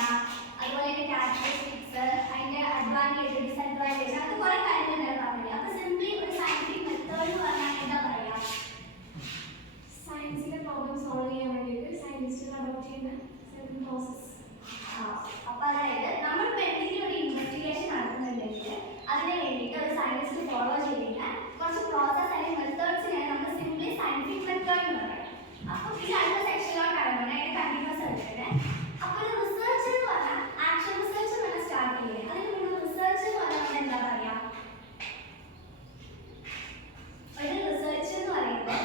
എന്താ അതുപോലെ തന്നെ ക്യാരക്ടറിസ്റ്റിക്സ് അതിന്റെ അഡ്വാൻറ്റേജ് ഡിസഡ്വാൻറ്റേജ് അത് കുറെ കാര്യങ്ങൾ ഞാൻ പറഞ്ഞില്ല. അപ്പൊ സിംപ്ലി ഒരു സയന്റിഫിക് മെത്തേഡ് എന്ന് പറഞ്ഞാൽ എന്താ പറയാ, സയൻസിലെ പ്രോബ്ലം സോൾവ് ചെയ്യാൻ വേണ്ടിയിട്ട് സയന്റിസ്റ്റുകൾ അഡോപ്റ്റ് ചെയ്യുന്ന സെർട്ടൻ പ്രോസസ്. അപ്പൊ അതായത് നമ്മൾ എന്തെങ്കിലും ഒരു ഇൻവെസ്റ്റിഗേഷൻ നടത്തുന്നുണ്ടെങ്കിൽ അതിന് വേണ്ടിയിട്ട് ഒരു സയന്റിസ്റ്റ് ഫോളോ ചെയ്യുന്ന കുറച്ച് പ്രോസസ് അല്ലെങ്കിൽ മെത്തേഡ്സിനെ നമ്മൾ സിംപ്ലി സയന്റിഫിക് മെത്തേഡ് എന്ന് പറയും. അപ്പൊ ഈ അടുത്ത സെക്ഷനിലോട്ടാണ് നമ്മൾ അതിന്റെ കണ്ടിന്യൂസ് എടുക്കുന്നത്. അപ്പൊ ഒരു റിസർച്ച് എന്ന് പറഞ്ഞാൽ ആക്ഷൻ റിസർച്ച് വേണം സ്റ്റാർട്ട് ചെയ്യുന്നത്. അതിന് മുമ്പ് റിസർച്ച് എന്ന് പറഞ്ഞാൽ എന്താ പറയാ, ഒരു റിസർച്ച് എന്ന് പറയുമ്പോൾ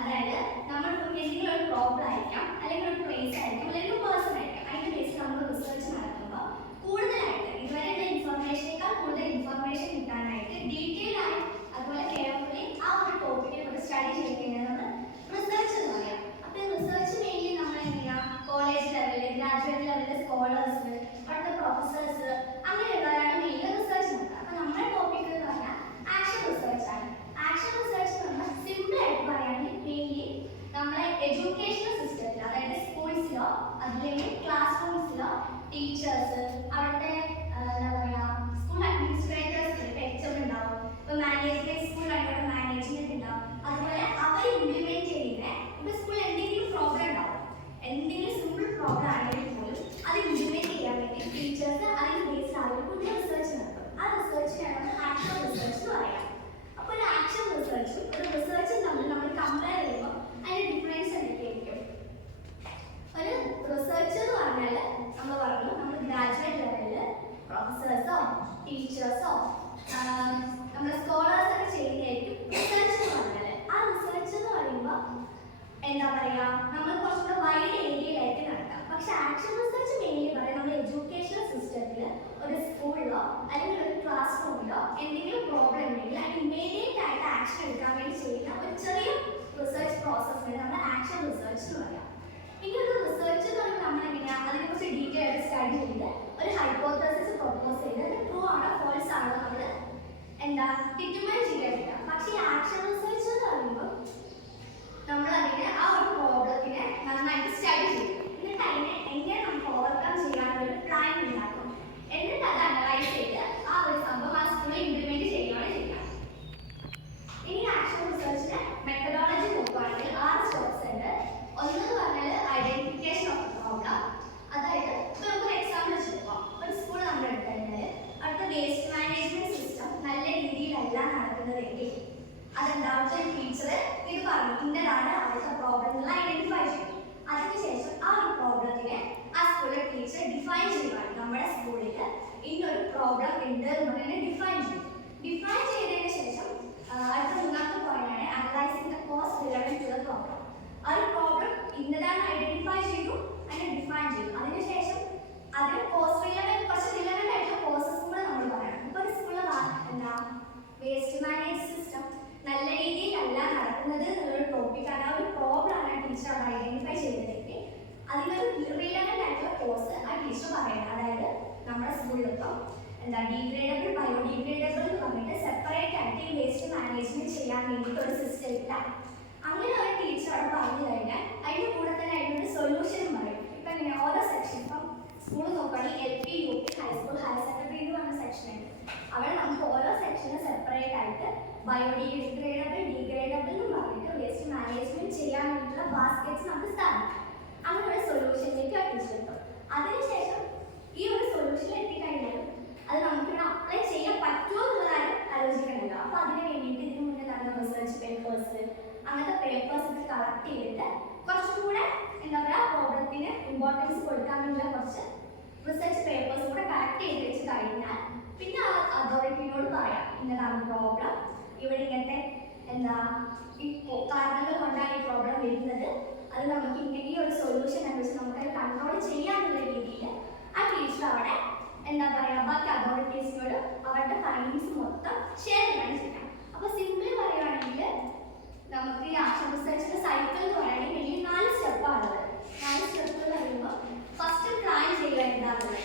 അതായത് നമ്മൾ എന്തെങ്കിലും ഒരു പ്രോബ്ലം ആയിരിക്കാം, അല്ലെങ്കിൽ ഒരു പ്ലേസ് ആയിരിക്കും, അല്ലെങ്കിൽ ഒരു പേഴ്സൺ ആയിരിക്കാം. അതിന്റെ ബേസിൽ നമ്മൾ റിസർച്ച് നടത്തുമ്പോൾ കൂടുതലായിട്ട് ഇതുവരെയുള്ള ഇൻഫർമേഷനേക്കാൾ കൂടുതൽ ഇൻഫർമേഷൻ കിട്ടാനായിട്ട് ഡീറ്റെയിൽ ആയി അതുപോലെ കെയർഫുള്ളി ആ ഒരു ടോപ്പിക്കിനെ കുറിച്ച് സ്റ്റഡി ചെയ്യുന്നതിനാണ് നമ്മൾ റിസർച്ച് എന്ന് പറയാം. അപ്പൊ ഈ റിസർച്ച് മെയിൻലി നമ്മൾ എങ്ങനെയാ കോളേജ് ലെവലിൽ ഗ്രാജുവേറ്റ് ലെവലിൽ സ്കോളേഴ്സ് അവിടുത്തെ പ്രൊഫസേഴ്സ് അങ്ങനെയുള്ളവരാണ് മെയിൻ റിസർച്ച് നടത്തുക. അപ്പൊ നമ്മുടെ ടോപ്പിക് എന്ന് പറഞ്ഞാൽ ആക്ഷൻ റിസർച്ച് ആണ്. ആക്ഷൻ റിസർച്ച് എന്ന് പറഞ്ഞാൽ സിമ്പിൾ ആയിട്ട് പറയുകയാണെങ്കിൽ മെയിൻലി നമ്മളെ എഡ്യൂക്കേഷണൽ സിസ്റ്റത്തിൽ അതായത് സ്കൂൾസിലോ അല്ലെങ്കിൽ ക്ലാസ് റൂംസിലോ ടീച്ചേഴ്സ് അവിടുത്തെ എന്താ പറയുക സ്കൂൾ അഡ്മിനിസ്ട്രേറ്റേഴ്സ് ഇപ്പോൾ എച്ച്എം ഉണ്ടാവും, ഇപ്പോൾ മാനേജ്മെന്റ് സ്കൂൾ ആയിട്ട് മാനേജ്മെന്റ് ഉണ്ടാവും. അതുപോലെ അവർ ഇംപ്ലിമെന്റ് ചെയ്യുന്ന ഇപ്പോൾ സ്കൂളിൽ എന്തെങ്കിലും പ്രോബ്ലം ഉണ്ടാവും, എന്തെങ്കിലും സിമ്പിൾ പ്രോബ്ലം ആണെങ്കിൽ പോലും അത് ഇംപ്ലിമെന്റ് ചെയ്യാൻ വേണ്ടി ടീച്ചേഴ്സ് അതിന് ബേസ്ഡ് ആയിട്ട് പുതിയ റിസർച്ച് നടത്തും. ആ റിസർച്ചിനാണ് നമ്മൾ ആക്ഷൻ റിസർച്ച് എന്ന് പറയാം. അപ്പോൾ ഒരു ആക്ഷൻ റിസർച്ചും ഒരു റിസർച്ചും തമ്മിൽ നമ്മൾ കമ്പയർ ചെയ്യുമ്പോൾ അതിന്റെ ഡിഫറൻസ് എന്തൊക്കെയായിരിക്കും? ഒരു റിസർച്ച് എന്ന് പറഞ്ഞാൽ നമ്മൾ പറഞ്ഞു നമ്മൾ ഗ്രാജുവേറ്റ് ലെവലിൽ പ്രൊഫസേഴ്സോ ടീച്ചേഴ്സോ നമ്മുടെ സ്കോളേഴ്സ് ഒക്കെ ചെയ്യുന്നതായിരിക്കും റിസർച്ച് എന്ന് പറഞ്ഞാൽ. ആ റിസർച്ച് എന്ന് പറയുമ്പോൾ എന്താ പറയുക നമ്മൾ കുറച്ചുകൂടെ വൈഡ് ഏരിയയിലായിട്ട് നടത്താം. പക്ഷെ ആക്ഷൻ റിസർച്ച് മെയിൻലി പറയാം നമ്മൾ എഡ്യൂക്കേഷണൽ സിസ്റ്റത്തിൽ ഒരു സ്കൂളിലോ അല്ലെങ്കിൽ ഒരു ക്ലാസ് റൂമിലോ എന്തെങ്കിലും പ്രോബ്ലം ഉണ്ടെങ്കിൽ അത് ഇമ്മീഡിയറ്റ് ആയിട്ട് ആക്ഷൻ എടുക്കാൻ വേണ്ടി ചെയ്യുന്ന ഒരു ചെറിയ റിസർച്ച് പ്രോസസ്സിനെ നമ്മൾ ആക്ഷൻ റിസർച്ച് എന്ന് പറയാം. ഇനി ഒരു റിസർച്ച് എന്ന് പറയുമ്പോൾ നമ്മൾ എങ്ങനെയാണ് അതിനെക്കുറിച്ച് ഡീറ്റെയിൽ ആയിട്ട് സ്റ്റഡി ചെയ്ത് ഒരു ഹൈപ്പോത്തസിസ് പ്രൊപ്പോസ് ചെയ്ത് അത് ട്രൂ ആണോ ഫോൾസ് ആണോ നമ്മൾ എന്താ ഡിറ്റർമൈൻ ചെയ്യാൻ പറ്റുക. പക്ഷേ ഈ ആക്ഷൻ റിസർച്ച് എന്ന് പറയുമ്പോൾ നമ്മൾ അതിനെ ആ ഒരു പ്രോബ്ലത്തിനെ നന്നായിട്ട് സ്റ്റഡി ചെയ്യും. എന്നിട്ട് അതിനെ എങ്ങനെ നമുക്ക് ഓവർകം ചെയ്യാനൊരു പ്ലാൻ ഉണ്ടാക്കും. എന്നിട്ട് അത് അനലൈസ് ചെയ്ത് ആ ഒരു സംഭവം ആ സ്കൂളിൽ ഇംപ്ലിമെന്റ് ചെയ്യുകയാണ് ചെയ്യുക. ഇനി ആക്ഷൻ റിസർച്ചിന്റെ മെത്തഡോളജി നോക്കുകയാണെങ്കിൽ 6 സ്റ്റെപ്സ് ഉണ്ട്. ഒന്നെന്ന് പറഞ്ഞാൽ ഐഡന്റിഫിക്കേഷൻ ഓഫ് പ്രോബ്ലം. അതായത് ഇപ്പോൾ നമുക്കൊരു എക്സാമ്പിൾ വെച്ചെടുക്കാം. ഒരു സ്കൂൾ നമ്മൾ എടുത്തുകഴിഞ്ഞാൽ അവിടുത്തെ വേസ്റ്റ് മാനേജ്മെന്റ് സിസ്റ്റം നല്ല രീതിയിലല്ല നടക്കുന്നതെങ്കിൽ അതെന്താവട്ടെ ടീച്ചർ ഇത് പറഞ്ഞു ഇന്നതാണ് അവിടുത്തെ പ്രോബ്ലം ഐഡന്റിഫൈ ചെയ്യും. അതിനുശേഷം ആ ഒരു പ്രോബ്ലത്തിനെ ആ സ്കൂളിലെ ടീച്ചർ ഡിഫൈൻ ചെയ്യുകയാണ്. നമ്മുടെ സ്കൂളിൽ ഇന്നൊരു പ്രോബ്ലം ഉണ്ട് എന്ന് പറഞ്ഞാൽ ഡിഫൈൻ ചെയ്യും. ഡിഫൈൻ ചെയ്തതിന് ശേഷം അടുത്ത 3ാമത്തെ പോയിന്റാണ് analysing the cause relevant to the problem. ആ ഒരു പ്രോബ്ലം ഇന്നതാണ് ഐഡന്റിഫൈ ചെയ്തു അതിനെ ഡിഫൈൻ ചെയ്തു. അതിനുശേഷം അതിന് കോസ് റിലവന്റ് കുറച്ച് റിലവന്റ് ആയിട്ടുള്ള കോസസും കൂടെ നമ്മൾ പറയണം. ഇപ്പോൾ ഒരു സ്കൂളിൽ എന്താ വേസ്റ്റ് മാനേജ് സിസ്റ്റം നല്ല രീതിയിലല്ല നടക്കുന്നത് എന്നുള്ളൊരു ടോപ്പിക്കാണ്. ആ ഒരു പ്രോബ്ലം ആണ് ടീച്ചർ അവിടെ ഐഡന്റിഫൈ ചെയ്തതെങ്കിൽ അതിനൊരു റിലവന്റ് ആയിട്ടുള്ള കോഴ്സ് ആ ടീച്ചർ പറയണം. അതായത് നമ്മുടെ സ്കൂളിലിപ്പം എന്താ ഡീഗ്രേഡബിൾ ബയോഡീഗ്രേഡബിൾ എന്ന് പറഞ്ഞിട്ട് സെപ്പറേറ്റ് ആയിട്ട് ഈ വേസ്റ്റ് മാനേജ്മെന്റ് ചെയ്യാൻ വേണ്ടിയിട്ട് ഒരു സിസ്റ്റം ഇല്ല. അങ്ങനെ ഒരു ടീച്ചർ അവിടെ പറഞ്ഞു കഴിഞ്ഞാൽ അതിൻ്റെ കൂടെ തന്നെ അതിനൊരു സൊല്യൂഷൻ പറയും. ഇപ്പം ഇങ്ങനെ ഓരോ സെക്ഷൻ ഇപ്പം സ്കൂൾ നോക്കുകയാണെങ്കിൽ LP UP high school higher secondary എന്ന് പറഞ്ഞ സെക്ഷൻ ഉണ്ട്. അവിടെ നമുക്ക് ഓരോ സെക്ഷനും സെപ്പറേറ്റ് ആയിട്ട് ബയോഡീഗ്രേഡബിൾ ഡീഗ്രേഡബിൾ എന്ന് പറഞ്ഞിട്ട് വേസ്റ്റ് മാനേജ്മെന്റ് ചെയ്യാൻ വേണ്ടിയിട്ടുള്ള ബാസ്കറ്റ്സ് നമുക്ക് സ്ഥാപിക്കാം. അങ്ങനെ ഒരു സൊല്യൂഷനിലേക്ക് എത്തിച്ചെത്തും. അതിനുശേഷം ഈ ഒരു സൊല്യൂഷൻ എത്തിക്കഴിഞ്ഞാലും അത് നമുക്ക് അപ്ലൈ ചെയ്യാൻ പറ്റുമോ എന്നുള്ളതാണ് ആലോചിക്കണമല്ലോ. അപ്പോൾ അതിന് വേണ്ടിയിട്ട് ഇതിന് മുന്നേ നടന്ന റിസർച്ച് പേപ്പേഴ്സ് അങ്ങനത്തെ പേപ്പേഴ്സ് ഒക്കെ കളക്ട് ചെയ്തിട്ട് കുറച്ചും കൂടെ എന്താ പറയുക പ്രോബ്ലത്തിന് ഇമ്പോർട്ടൻസ് കൊടുക്കാൻ വേണ്ടിയുള്ള കുറച്ച് റിസർച്ച് പേപ്പേഴ്സ് കൂടെ കളക്ട് ചെയ്ത് വെച്ച് കഴിഞ്ഞാൽ പിന്നെ ആ അതോറിറ്റിയോട് പറയാം ഇന്നതാണ് പ്രോബ്ലം, ഇവിടെ ഇങ്ങനത്തെ എന്താ ഈ കാരണങ്ങൾ കൊണ്ടാണ് ഈ പ്രോബ്ലം വരുന്നത്, അത് നമുക്ക് ഇങ്ങനെ ഈ ഒരു സൊല്യൂഷൻ അനുസരിച്ച് നമുക്കത് കൺട്രോൾ ചെയ്യാനുള്ള രീതിയിൽ ആ ടീച്ചർ അവിടെ എന്താ പറയുക ബാക്കി അതോറിറ്റീസിനോട് അവരുടെ ഫൈൻഡിങ്സ് മൊത്തം ഷെയർ ചെയ്യാൻ ചെയ്യാം. അപ്പോൾ സിംപിളി പറയുകയാണെങ്കിൽ നമുക്ക് ഈ ആക്ഷൻ റിസർച്ചിന്റെ സൈക്കിൾ എന്ന് പറയുകയാണെങ്കിൽ വലിയ 4 സ്റ്റെപ്പാണുള്ളത്. 4 സ്റ്റെപ്പ് എന്ന് പറയുമ്പോൾ ഫസ്റ്റ് പ്ലാൻ ചെയ്യുക എന്താണുള്ളത്.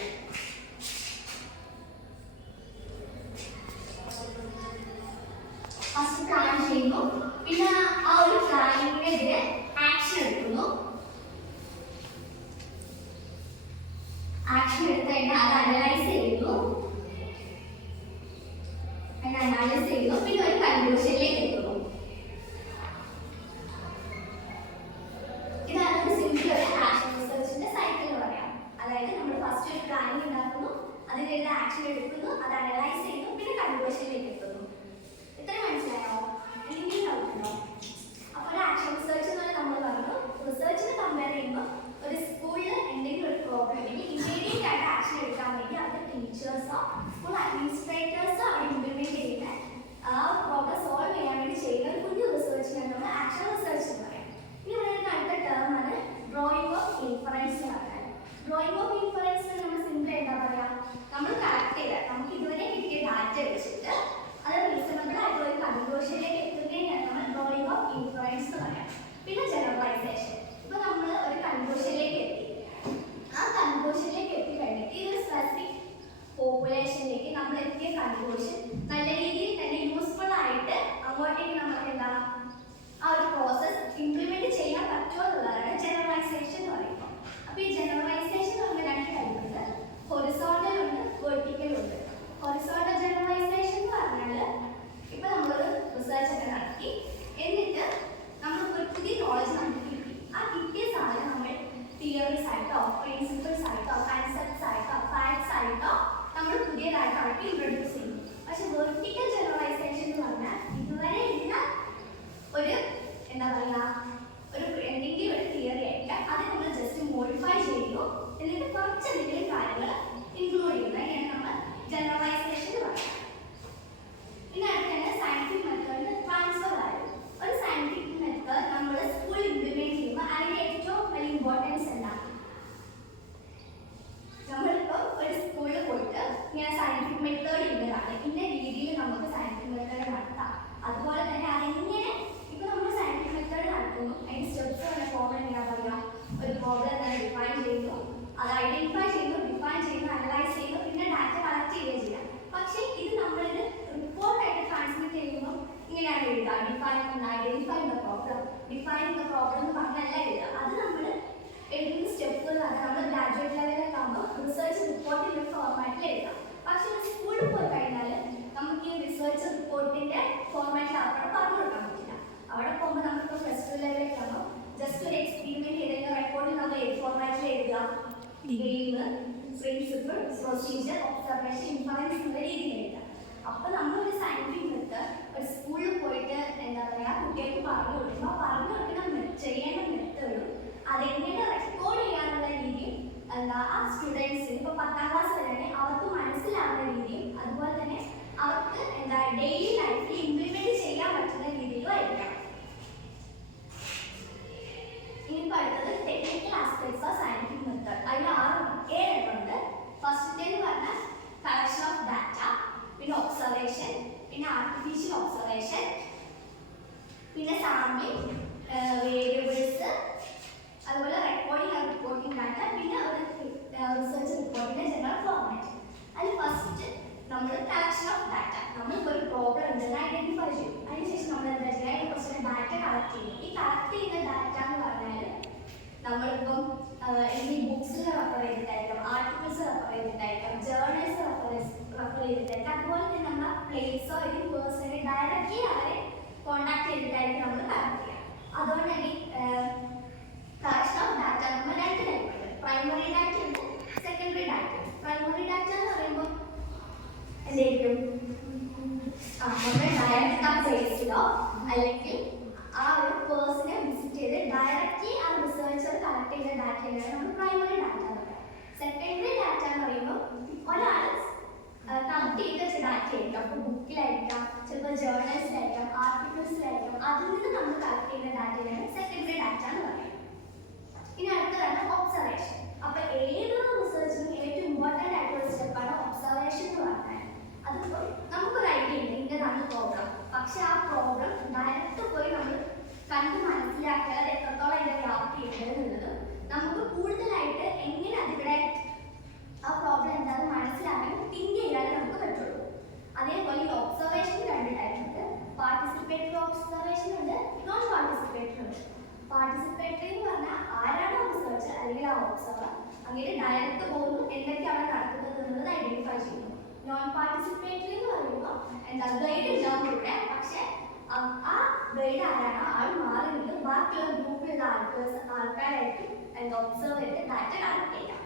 ഫസ്റ്റ് പ്ലാൻ ചെയ്യുന്നു, പിന്നെ ആ ഒരു പ്ലാനിങ്ങിനെതിരെ ആക്ഷൻ എടുക്കുന്നു. എഴുതാം. Identify the problem, define the problem എന്ന് പറഞ്ഞല്ല എഴുതുക. അത് നമ്മൾ എഴുതുന്ന സ്റ്റെപ്പുകളാണ്. നമ്മൾ ഗ്രാജുവേറ്റ് ലെവലിലൊക്കെ ആകുമ്പോൾ റിസർച്ച് റിപ്പോർട്ടിൻ്റെ ഫോർമാറ്റിൽ എഴുതാം. പക്ഷേ സ്കൂളിൽ പോയി കഴിഞ്ഞാൽ നമുക്ക് ഈ റിസർച്ച് റിപ്പോർട്ടിൻ്റെ ഫോർമാറ്റിൽ അവിടെ പറഞ്ഞു കൊടുക്കാൻ പറ്റില്ല. അവിടെ പോകുമ്പോൾ നമുക്ക് പ്ലസ് ടു ലെവലിലൊക്കെ ആകുമ്പോൾ ജസ്റ്റ് ഒരു എക്സ്പെരിമെന്റ് ചെയ്തെങ്കിൽ റെക്കോർഡിൽ നമ്മൾ ഏത് ഫോർമാറ്റിൽ എഴുതുക, game, principle, procedure, observation, inference എന്നുള്ള രീതിയിൽ എഴുതുക. അപ്പോൾ നമ്മളൊരു സയന്റിഫിക് മെത്തേഡ് ഒരു സ്കൂളിൽ പോയിട്ട് എന്താ പറയുക കുട്ടികൾക്ക് പറഞ്ഞു കൊടുക്കുമ്പോൾ പറഞ്ഞു കൊടുക്കുന്ന ചെയ്യേണ്ട മെത്തേഡും അതെങ്ങനെ റെക്കോർഡ് ചെയ്യാനുള്ള രീതിയും എന്താ ആ സ്റ്റുഡൻസിന് ഇപ്പോൾ 10ാം ക്ലാസ് വരെ അവർക്ക് മനസ്സിലാവുന്ന രീതിയും അതുപോലെ തന്നെ അവർക്ക് എന്താ ഡെയിലി ലൈഫിൽ ഇംപ്ലിമെന്റ് ചെയ്യാൻ പറ്റുന്ന രീതിയിലും ആയിരിക്കണം. ഇനിയിപ്പോൾ അടുത്തത് technical aspects of scientific method. അതിൽ 6 ഏഴുണ്ട്. ഫസ്റ്റത്തേന്ന് പറഞ്ഞാൽ കളക്ഷൻ ഓഫ് ഡാറ്റ, പിന്നെ ഒബ്സർവേഷൻ, പിന്നെ ആർട്ടിഫിഷ്യൽ ഒബ്സർവേഷൻ, പിന്നെ സാമ്പിളിംഗ്, വേരിയബിൾസ്, അതുപോലെ റെക്കോർഡിംഗ് ആൻഡ് റിപ്പോർട്ടിംഗ് ഡാറ്റ, പിന്നെ ഒരു റിസർച്ച് റിപ്പോർട്ടിന്റെ ജനറൽ ഫോർമാറ്റ്. അതിൽ ഫസ്റ്റ് നമ്മൾ കളക്ഷൻ ഓഫ് ഡാറ്റ. നമ്മളിപ്പോൾ ഒരു പ്രോബ്ലം ഉണ്ടെന്ന് ഐഡന്റിഫൈ ചെയ്യും. അതിനുശേഷം നമ്മൾ എന്താ ചെയ്യുക, അതിനെ കുറച്ച് ഡാറ്റ കളക്ട് ചെയ്യും. ഈ കളക്ട് ചെയ്യുന്ന ഡാറ്റ എന്ന് പറഞ്ഞാൽ നമ്മളിപ്പം ഈ ബുക്സിൽ റെഫർ ചെയ്തിട്ടായിരിക്കും, ആർട്ടിക്കിൾസ് റെഫർ ചെയ്തിട്ടായിരിക്കും, ജേർണൽസ് റെഫർ ചെയ്തിട്ടായിരിക്കും. അതുപോലെ തന്നെ നമ്മൾ പ്ലേസോ അല്ലെങ്കിൽ പേഴ്സണെ ഡയറക്റ്റ്ലി അവരെ കോൺടാക്ട് ചെയ്തിട്ടായിരിക്കും നമ്മൾ കളക്ട് ചെയ്യുക. അതുകൊണ്ട് തന്നെ കളക്ഷൻ ഓഫ് ഡാറ്റ നമ്മൾ 2 ടൈപ്പ് ഉണ്ട്. പ്രൈമറി ഡാറ്റ ഉണ്ട്, സെക്കൻഡറി ഡാറ്റ. പ്രൈമറി ഡാറ്റ എന്ന് പറയുമ്പോൾ എന്തായിരിക്കും, നമ്മുടെ ഡയറക്റ്റ് ആ പ്ലേസിലോ അല്ലെങ്കിൽ ആ ഒരു പേഴ്സണെ വിസിറ്റ് ചെയ്ത് ഡയറക്റ്റ്ലി ആ റിസർച്ചർ കളക്ട് ചെയ്ത ഡാറ്റയാണ് നമ്മൾ പ്രൈമറി ഡാറ്റ എന്ന് പറയുക. സെക്കൻഡറി ഡാറ്റ എന്ന് പറയുമ്പോൾ ഒരാൾ കളക്ട് ചെയ്ത ഡാറ്റ ആയിരിക്കും. അപ്പോൾ ബുക്കിലായിരിക്കാം, ചിലപ്പോൾ ജേർണൽസിലായിരിക്കാം, ആർട്ടിക്കിൾസിലായിരിക്കാം. അതിൽ നിന്ന് നമ്മൾ കളക്ട് ചെയ്യുന്ന ഡാറ്റയാണ് സെക്കൻഡറി ഡാറ്റ എന്ന് പറയുന്നത്. ഇനി അടുത്തതാണ് ഒബ്സർവേഷൻ. അപ്പോൾ ഏതൊരു റിസർച്ചിനും ഏറ്റവും ഇമ്പോർട്ടൻ്റ് ആയിട്ടുള്ള സ്റ്റെപ്പാണ് ഒബ്സർവേഷൻ എന്ന് പറഞ്ഞാൽ. അതിപ്പോൾ നമുക്കൊരു ഐഡിയ ഉണ്ട്, ഇന്നതാണ് പ്രോബ്ലം. പക്ഷെ ആ പ്രോബ്ലം ഡയറക്റ്റ് പോയി നമ്മൾ കണ്ട് മനസ്സിലാക്കിയാൽ അത് എത്രത്തോളം അതിൻ്റെ വ്യാപ്തി ഉണ്ട് എന്നുള്ളത് നമുക്ക് കൂടുതലായിട്ട് എങ്ങനെ അതിവിടെ ആ പ്രോബ്ലം എന്താണെന്ന് മനസ്സിലാക്കാൻ തിങ്ക് ചെയ്യാൻ നമുക്ക് പറ്റുള്ളൂ. അതേപോലെ ഈ ഒബ്സർവേഷൻ 2 ടൈപ്പ് ഉണ്ട്. പാർട്ടിസിപ്പേറ്ററി ഒബ്സർവേഷൻ ഉണ്ട്, നോൺ പാർട്ടിസിപ്പേറ്ററി ഉണ്ട്. പാർട്ടിസിപ്പേറ്ററി എന്ന് പറഞ്ഞാൽ ആരാണ് റിസർച്ചർ അല്ലെങ്കിൽ ആ ഒബ്സർവർ, അങ്ങനെ ഡയറക്റ്റ് പോകുന്നു എന്തൊക്കെയാണ് നടക്കുന്നത് എന്നുള്ളത് ഐഡന്റിഫൈ ചെയ്യുന്നു. നോൺ പാർട്ടിസിപ്പേറ്ററി എന്ന് പറയുമ്പോൾ എന്താ ഗൈഡ് ഉണ്ടാവും കൂടെ, പക്ഷെ ആ ഗൈഡ് ആരാണോ ആൾ മാറി നിന്ന് ബാക്കിയുള്ള ഗ്രൂപ്പിലുള്ള ആൾക്കാരായിരിക്കും എന്താ ഒബ്സർവ് ചെയ്ത് ഡാറ്റ കളക്ട് ചെയ്യാം.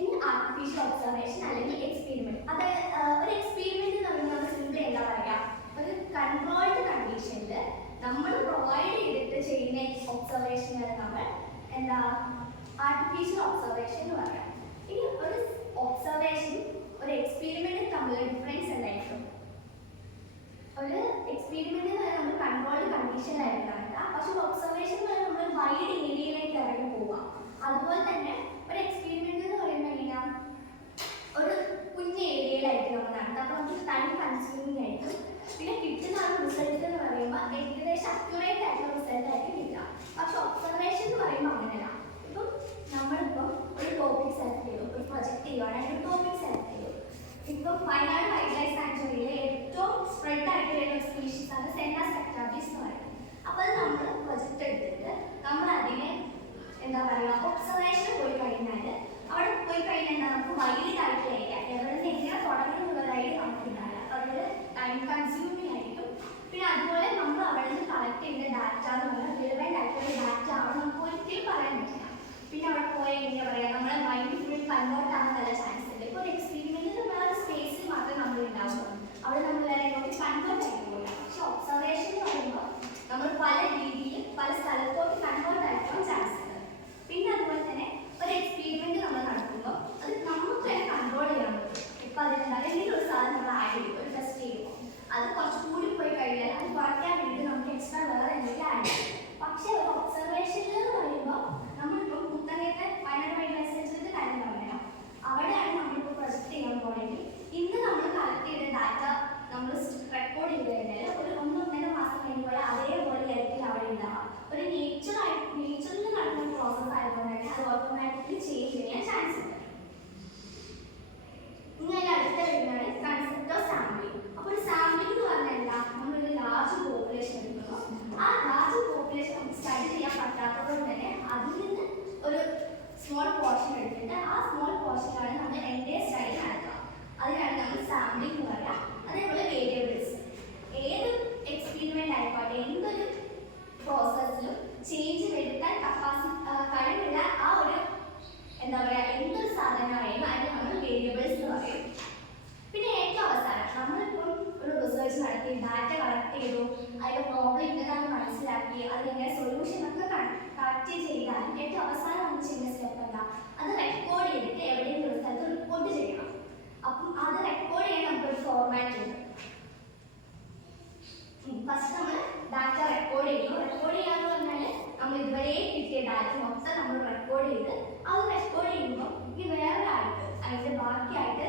ഇനി ആർട്ടിഫിഷ്യൽ ഒബ്സർവേഷൻ അല്ലെങ്കിൽ എക്സ്പെരിമെന്റ്. അതായത് ഒരു എക്സ്പെരിമെന്റ് എന്ന് പറയുന്നത് സിംപിൾ എന്താ പറയുക, ഒരു കൺട്രോൾഡ് കണ്ടീഷനിൽ നമ്മൾ പ്രൊവൈഡ് ചെയ്തിട്ട് ചെയ്യുന്ന ഒബ്സർവേഷനാണ് നമ്മൾ എന്താ ആർട്ടിഫിഷ്യൽ ഒബ്സർവേഷൻ എന്ന് പറയാം. ഇനി ഒരു ഒബ്സർവേഷനും ഒരു എക്സ്പെരിമെന്റും തമ്മിലുള്ള ഡിഫറൻസ് എന്തായിരിക്കും? ഒരു എക്സ്പെരിമെന്റ് എന്ന് പറയുന്നത് നമ്മൾ കൺട്രോൾഡ് കണ്ടീഷനിലായിരിക്കും നടക്കുക. പക്ഷെ ഒരു ഒബ്സർവേഷൻ എന്ന് പറയുന്നത് നമ്മൾ വൈഡ് ഏരിയയിലേക്ക് ഇറങ്ങി പോവാം. അതുപോലെ തന്നെ ഒരു എക്സ്പെരിമെന്റ് എന്ന് പറയുമ്പോൾ എങ്ങനെയാ, ഒരു കുഞ്ഞ് ഏരിയയിലായിരിക്കും നമ്മൾ നടക്കുക. അപ്പോൾ നമുക്ക് ടൈം കൺസ്യൂമിങ് ആയിരിക്കും. പിന്നെ കിട്ടുന്ന ആ റിസൾട്ട് എന്ന് പറയുമ്പോൾ ഏകദേശം അക്യുറേറ്റ് ആയിട്ടുള്ള റിസൾട്ട് ആയിരിക്കും കിട്ടുക. പക്ഷെ ഒബ്സർവേഷൻ എന്ന് പറയുമ്പോൾ അങ്ങനെയല്ല. ഇപ്പം നമ്മളിപ്പോൾ ഒരു ടോപ്പിക് സെലക്ട് ചെയ്തു, ഒരു പ്രൊജക്ട് ചെയ്യുവാണെങ്കിൽ ഒരു ടോപ്പിക് സെലക്ട് ചെയ്തു. ഇപ്പം വയനാട് വൈൽഡ് ലൈഫ് സാങ്ച്വറിയിലെ ഏറ്റവും സ്പ്രെഡ് ആയിട്ട് വരുന്ന ഒരു സ്പീഷീസ് ആണ് സെന്ന സ്പെക്ട്രാബിസ് എന്ന് പറയുന്നത്. അപ്പോൾ അത് നമ്മൾ പ്രൊജക്ട് എടുത്തിട്ട് നമ്മൾ അതിനെ എന്താ പറയുക ഒബ്സർവേഷൻ പോയി കഴിഞ്ഞാൽ അവിടെ പോയി കഴിഞ്ഞാൽ എന്താ നമുക്ക് വൈഡ് ആയിട്ട് ഏരിയ എവിടെ നിന്ന് എങ്ങനെ തുടങ്ങണം എന്നുള്ള ഐഡിയ നമുക്ക് ഉണ്ടാവില്ല. അതുപോലെ ടൈം കൺസ്യൂമിങ് ആയിരിക്കും. പിന്നെ അതുപോലെ നമ്മൾ അവിടെ നിന്ന് കളക്ട് ചെയ്ത ഡാറ്റ എന്ന് പറഞ്ഞാൽ റിലവൻ്റ് ആയിട്ടുള്ള ഡാറ്റ ആണ് നമുക്ക് ഒരിക്കലും പറയാൻ പറ്റില്ല. പിന്നെ അവിടെ പോയി എന്താ പറയുക നമ്മളെ മൈൻഡ് ഫുൾ കൺവേർട്ട് ആകാൻ നല്ല ചാൻസ് ഉണ്ട്. ഇപ്പോൾ ഒരു എക്സ്പെരിമെന്റിൽ നമ്മൾ ആ സ്പേസിൽ മാത്രമേ നമ്മൾ ഉണ്ടാവുള്ളൂ, അവിടെ നമ്മൾ വേറെ എങ്ങോട്ട് കൺവേർട്ട് ആയി പോകില്ല. പക്ഷെ ഒബ്സർവേഷൻ എന്ന് പറയുമ്പോൾ നമ്മൾ പല രീതിയിൽ പല സ്ഥലത്തോട്ട് കൺവേർട്ട് ആയിരിക്കാൻ ചാൻസ് ഉണ്ട്. പിന്നെ അതുപോലെ തന്നെ ഒരു എക്സ്പെരിമെന്റ് നമ്മൾ നടത്തുമ്പോൾ അത് നമുക്ക് തന്നെ കൺട്രോൾ ചെയ്യാൻ പറ്റും. ഇപ്പം അതിനെന്താ എന്തെങ്കിലും ഒരു സാധനം നമ്മൾ ആഡ് ചെയ്യും, ഒരു ടെസ്റ്റ് ചെയ്യുമ്പോൾ അത് കുറച്ച് കൂടി പോയി കഴിഞ്ഞാൽ അത് കുറയ്ക്കാൻ വേണ്ടി നമുക്ക് എക്സ്ട്രാ വേറെ എന്തെങ്കിലും ആഡ് ചെയ്യും. പക്ഷേ ഒരു ഒബ്സർവേഷനിൽ എന്ന് പറയുമ്പോൾ നമ്മളിപ്പോൾ കുത്തനെയൊക്കെ വയനാട് വൈൽഡ് ലൈഫ് സാങ്ച്വറിയുടെ കാര്യം പറയാം. അവിടെയാണ് നമ്മളിപ്പോൾ പ്രൊജക്ട് ചെയ്യാൻ പോകണമെങ്കിൽ ഇന്ന് നമ്മൾ കളക്ട് ചെയ്ത ഡാറ്റ നമ്മൾ റെക്കോർഡ് ചെയ്ത് കഴിഞ്ഞാൽ ഒരു 1-1.5 മാസം കഴിയുമ്പോൾ അതേപോലെ ആയിരിക്കും അവിടെ ഉണ്ടാവുക. ഒരു നേച്ചറിൽ നടക്കുന്ന പ്രോസസ്സ് ആയതുകൊണ്ട് തന്നെ അത് ഓട്ടോമാറ്റിക്കലി ചേഞ്ച് ചെയ്യാൻ ചാൻസ് ഉണ്ട്. ഇനി അതിൽ അടുത്ത വരുന്നതാണ് കൺസെപ്റ്റ് ഓഫ് സാമ്പിളിംഗ്. അപ്പോൾ ഒരു സാമ്പിളിംഗ് എന്ന് പറഞ്ഞാൽ എന്താ, സ്മോൾ പോർഷൻ എടുത്തിട്ട് ആ സ്മോൾ പോർഷനിലാണ് നമ്മൾ എൻ്റെ സ്റ്റഡി നടക്കുക. അതിനാണ് നമ്മൾ സാമ്പിളിംഗ് എന്ന് പറയുക. അതേപോലെ വേരിയബിൾസ്, ഏത് എക്സ്പെരിമെൻ്റ് ആയിക്കോട്ടെ എന്തൊരു പ്രോസസ്സിലും ചേഞ്ച് വരുത്താൻ കഴിവുള്ള ആ ഒരു എന്താ പറയുക എന്തൊരു സാധനമായാലും അതിന് നമ്മൾ വേരിയബിൾസ് എന്ന് പറയും. പിന്നെ ഏറ്റവും അവസാനം നമ്മളിപ്പോൾ ഒരു റിസർച്ച് നടത്തി ഡാറ്റ കളക്ട് ചെയ്തു, അതിൻ്റെ പ്രോബ്ലം ഇന്നതാണെന്ന് മനസ്സിലാക്കി അതിനെങ്ങനെ സൊല്യൂഷൻ ഒക്കെ കളക്ട് ചെയ്താൽ ഏറ്റവും അവസാനം നമ്മൾ ചെയ്യുന്ന സ്റ്റെപ്പ് എന്താ, അത് റെക്കോർഡ് ചെയ്തിട്ട് എവിടെയെങ്കിലും ഒരു സ്ഥലത്ത് റിപ്പോർട്ട് ചെയ്യണം. അപ്പം അത് റെക്കോർഡ് ചെയ്യാൻ നമുക്കൊരു ഫോർമാറ്റ് ഉണ്ട്. ഫസ്റ്റ് നമ്മൾ ഡാറ്റ റെക്കോർഡ് ചെയ്യുന്നു. റെക്കോർഡ് ചെയ്യാന്ന് പറഞ്ഞാൽ നമ്മൾ ഇതുവരെ കിട്ടിയ ഡാറ്റ മൊത്തം നമ്മൾ റെക്കോർഡ് ചെയ്ത് അത് റെക്കോർഡ് ചെയ്യുമ്പോൾ ഇനി വേറൊരാൾക്ക് അതിൻ്റെ ബാക്കിയായിട്ട്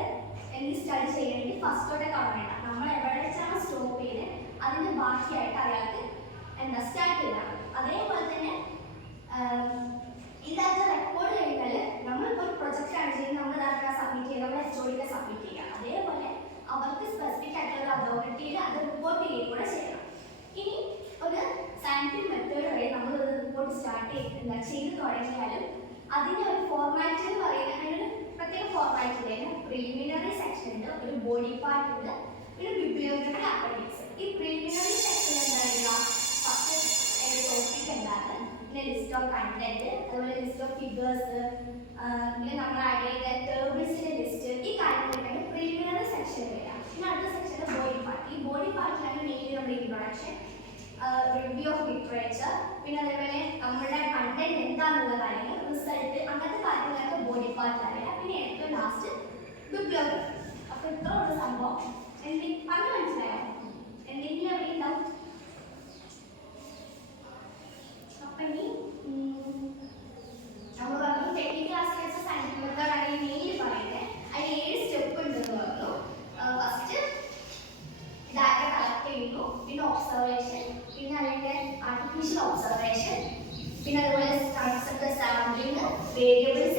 എന്ത് സ്റ്റഡി ചെയ്യണമെങ്കിൽ ഫസ്റ്റോടെ കാണേണ്ട, നമ്മൾ എവിടെ വെച്ചാണ് സ്റ്റോപ്പ് ചെയ്ത് അതിൻ്റെ ബാക്കിയായിട്ട് അയാൾക്ക് എന്താ സ്റ്റാർട്ട് ചെയ്യണം. അതേപോലെ തന്നെ ഈ ഡാറ്റ റെക്കോർഡ് കഴിഞ്ഞാൽ നമ്മളിപ്പോൾ ഒരു പ്രൊജക്റ്റ് ആണ് ചെയ്യുന്നത്, നമ്മൾ ഡാറ്റ സബ്മിറ്റ് ചെയ്യുക, നമ്മൾ എസ്ഒഡിക്ക് സബ്മിറ്റ് ചെയ്യുക. അതേപോലെ അവർക്ക് സ്പെസിഫിക് ആയിട്ടുള്ള അതോറിറ്റിയിൽ അത് റിപ്പോർട്ട് ചെയ്യുകയും കൂടെ ചെയ്യണം. ഇനി ഒരു സയന്റിഫിക് മെത്തേഡ് വഴി നമ്മൾ ഒരു റിപ്പോർട്ട് ചെയ്ത് തുടങ്ങിയാലും അതിൻ്റെ ഒരു ഫോർമാറ്റ് എന്ന് പറയുന്നത് ഒരു പ്രത്യേക ഫോർമാറ്റ് ഉണ്ട്. പ്രിലിമിനറി സെക്ഷൻ ഉണ്ട്, ഒരു ബോഡി പാർട്ട് ഉണ്ട്, പിന്നെ ബിബ്ലിയോഗ്രഫി അപ്പൻഡിക്സ്. ഈ പ്രിലിമിനറി സെക്ഷൻ എന്താ ഫസ്റ്റ് ടോപ്പിക് എന്താണ്, പിന്നെ ലിസ്റ്റ് ഓഫ് കണ്ടന്റ്, അതുപോലെ ലിസ്റ്റ് ഓഫ് ഫിഗേഴ്സ്, പിന്നെ നമ്മൾ ആഡ് ചെയ്ത ടേബിൾസിന്റെ ലിസ്റ്റ്, ഈ കാര്യങ്ങളൊക്കെയാണ് പ്രിലിമിനറി സെക്ഷൻ വരിക. പിന്നെ അടുത്ത സെക്ഷൻ ബോഡി പാർട്ട്. ഈ ബോഡി പാർട്ടിലാണ് മെയിൻലി നമ്മുടെ ഇൻട്രൊഡക്ഷൻ, റിവ്യൂ ഓഫ് ലിറ്ററേച്ചർ, പിന്നെ അതേപോലെ നമ്മുടെ കണ്ടന്റ് എന്താണെന്നുള്ള കാര്യങ്ങൾ, റിസൾട്ട്, അങ്ങനത്തെ കാര്യങ്ങളൊക്കെ ബോഡി പാർട്ടിലറിയാം. പിന്നെ ഏറ്റവും ലാസ്റ്റ് ബിബ്ലിയോഗ്രഫി. അപ്പോൾ ഇത്ര ഉള്ള സംഭവം പറഞ്ഞു മനസ്സിലായോ? എന്തെങ്കിലും എവിടെ ഉണ്ടാവും? അപ്പം ഇനി നമ്മൾ പറഞ്ഞു ടെക്നിക്കൽ ആസ്പെക്ട്സ് സയന്റിഫിക് മെത്തേഡാണ് ഈ മെയിൻ പറയുന്നത്. അതിന് 7 സ്റ്റെപ്പ് ഉണ്ടെന്ന് പറഞ്ഞു. ഫസ്റ്റ് ഡാറ്റ കളക്ട് ചെയ്യുന്നു, പിന്നെ ഒബ്സർവേഷൻ, പിന്നെ അല്ലെങ്കിൽ ആർട്ടിഫിഷ്യൽ ഒബ്സർവേഷൻ, പിന്നെ അതുപോലെ സാമ്പിളിംഗ്, വേരിയബിൾസ്